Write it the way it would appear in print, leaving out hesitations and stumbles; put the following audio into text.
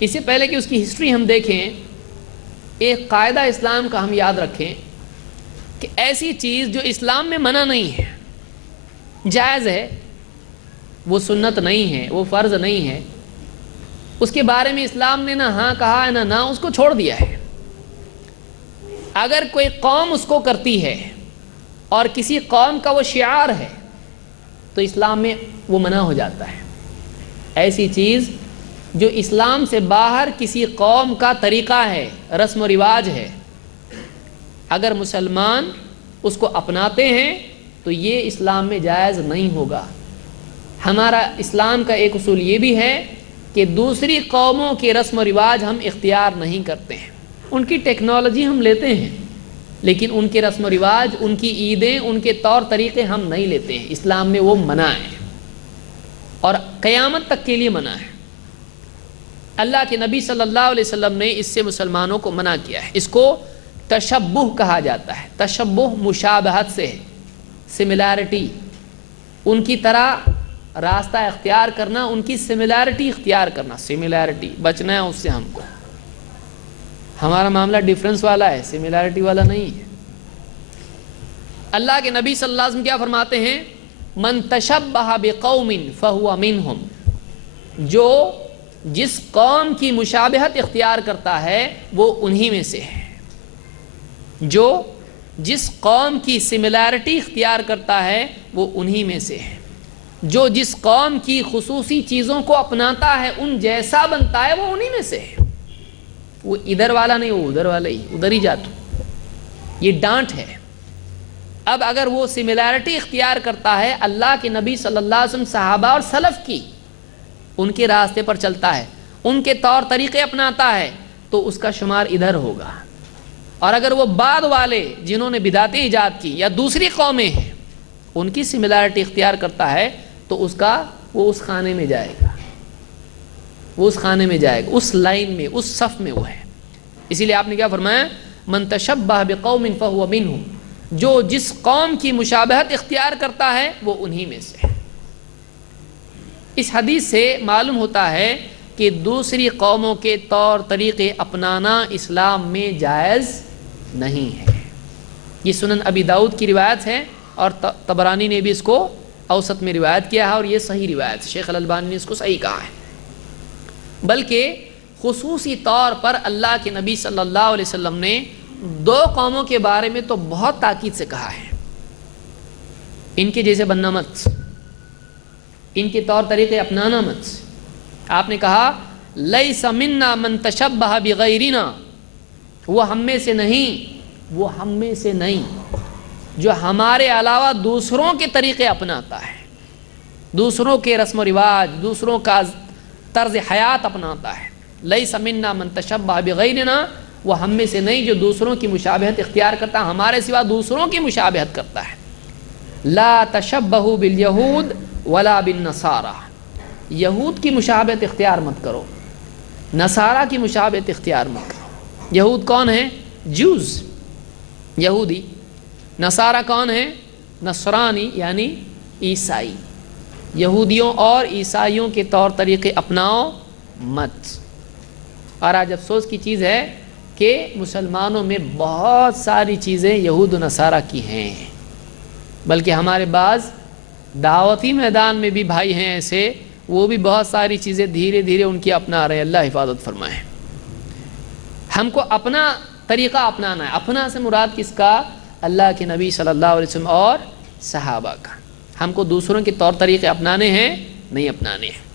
اس سے پہلے کہ اس کی ہسٹری ہم دیکھیں، ایک قاعدہ اسلام کا ہم یاد رکھیں کہ ایسی چیز جو اسلام میں منع نہیں ہے، جائز ہے، وہ سنت نہیں ہے، وہ فرض نہیں ہے، اس کے بارے میں اسلام نے نہ ہاں کہا ہے نہ اس کو چھوڑ دیا ہے۔ اگر کوئی قوم اس کو کرتی ہے اور کسی قوم کا وہ شعار ہے تو اسلام میں وہ منع ہو جاتا ہے۔ ایسی چیز جو اسلام سے باہر کسی قوم کا طریقہ ہے، رسم و رواج ہے، اگر مسلمان اس کو اپناتے ہیں تو یہ اسلام میں جائز نہیں ہوگا۔ ہمارا اسلام کا ایک اصول یہ بھی ہے کہ دوسری قوموں کے رسم و رواج ہم اختیار نہیں کرتے ہیں، ان کی ٹیکنالوجی ہم لیتے ہیں لیکن ان کے رسم و رواج، ان کی عیدیں، ان کے طور طریقے ہم نہیں لیتے ہیں۔ اسلام میں وہ منع ہے اور قیامت تک کے لیے منع ہے۔ اللہ کے نبی صلی اللہ علیہ وسلم نے اس سے مسلمانوں کو منع کیا ہے۔ اس کو تشبہ کہا جاتا ہے۔ تشبہ مشابہت سے ہے، سملیرٹی، ان کی طرح راستہ اختیار کرنا، ان کی سملیرٹی اختیار کرنا۔ سملیرٹی بچنا ہے اس سے ہم کو، ہمارا معاملہ ڈیفرنس والا ہے، سملیرٹی والا نہیں ہے۔ اللہ کے نبی صلی اللہ علیہ وسلم کیا فرماتے ہیں؟ من تشبہ بقوم فہو منہم، جو جس قوم کی مشابہت اختیار کرتا ہے وہ انہی میں سے ہے۔ جو جس قوم کی سملیرٹی اختیار کرتا ہے وہ انہی میں سے ہے۔ جو جس قوم کی خصوصی چیزوں کو اپناتا ہے، ان جیسا بنتا ہے، وہ انہی میں سے ہے۔ وہ ادھر والا نہیں، وہ ادھر والا ہی، ادھر ہی جاتا۔ یہ ڈانٹ ہے۔ اب اگر وہ سملیرٹی اختیار کرتا ہے اللہ کے نبی صلی اللہ علیہ وسلم، صحابہ اور سلف کی، ان کے راستے پر چلتا ہے، ان کے طور طریقے اپناتا ہے، تو اس کا شمار ادھر ہوگا۔ اور اگر وہ بعد والے جنہوں نے بدعتیں ایجاد کی یا دوسری قومیں ہیں، ان کی سملیرٹی اختیار کرتا ہے تو وہ اس خانے میں جائے گا، وہ اس خانے میں جائے گا، اس لائن میں، اس صف میں وہ ہے۔ اسی لیے آپ نے کیا فرمایا؟ من تشبہ بقوم فہو منہم، جو جس قوم کی مشابہت اختیار کرتا ہے وہ انہی میں سے ہے۔ اس حدیث سے معلوم ہوتا ہے کہ دوسری قوموں کے طور طریقے اپنانا اسلام میں جائز نہیں ہے۔ یہ سنن ابی داؤد کی روایت ہے اور طبرانی نے بھی اس کو اوسط میں روایت کیا ہے، اور یہ صحیح روایت، شیخ الالبانی نے اس کو صحیح کہا ہے۔ بلکہ خصوصی طور پر اللہ کے نبی صلی اللہ علیہ وسلم نے دو قوموں کے بارے میں تو بہت تاکید سے کہا ہے، ان کے جیسے بننا مت، ان کے طور طریقے اپنانا مت۔ آپ نے کہا لیس منا من تشبہ بغیرنا، وہ ہم میں سے نہیں، وہ ہم میں سے نہیں جو ہمارے علاوہ دوسروں کے طریقے اپناتا ہے، دوسروں کے رسم و رواج، دوسروں کا طرز حیات اپناتا ہے۔ لیس منا من تشبہ بغیرنا، وہ ہم میں سے نہیں جو دوسروں کی مشابہت اختیار کرتا ہے، ہمارے سوا دوسروں کی مشابہت کرتا ہے۔ لا تشبہوا بالیہود ولا بالنصارى، یہود کی مشابہت اختیار مت کرو، نصارہ کی مشابہت اختیار مت کرو۔ یہود کون ہیں؟ جوز، یہودی۔ نصارہ کون ہیں؟ نصرانی یعنی عیسائی۔ یہودیوں اور عیسائیوں کے طور طریقے اپناؤ مت۔ اور آج افسوس کی چیز ہے کہ مسلمانوں میں بہت ساری چیزیں یہود و نصارہ کی ہیں، بلکہ ہمارے بعض دعوتی میدان میں بھی بھائی ہیں ایسے، وہ بھی بہت ساری چیزیں دھیرے دھیرے ان کی اپنا رہے ہیں۔ اللہ حفاظت فرمائے۔ ہم کو اپنا طریقہ اپنانا ہے۔ اپنا سے مراد کس کا؟ اللہ کے نبی صلی اللہ علیہ وسلم اور صحابہ کا۔ ہم کو دوسروں کے طور طریقے اپنانے ہیں، نہیں اپنانے ہیں۔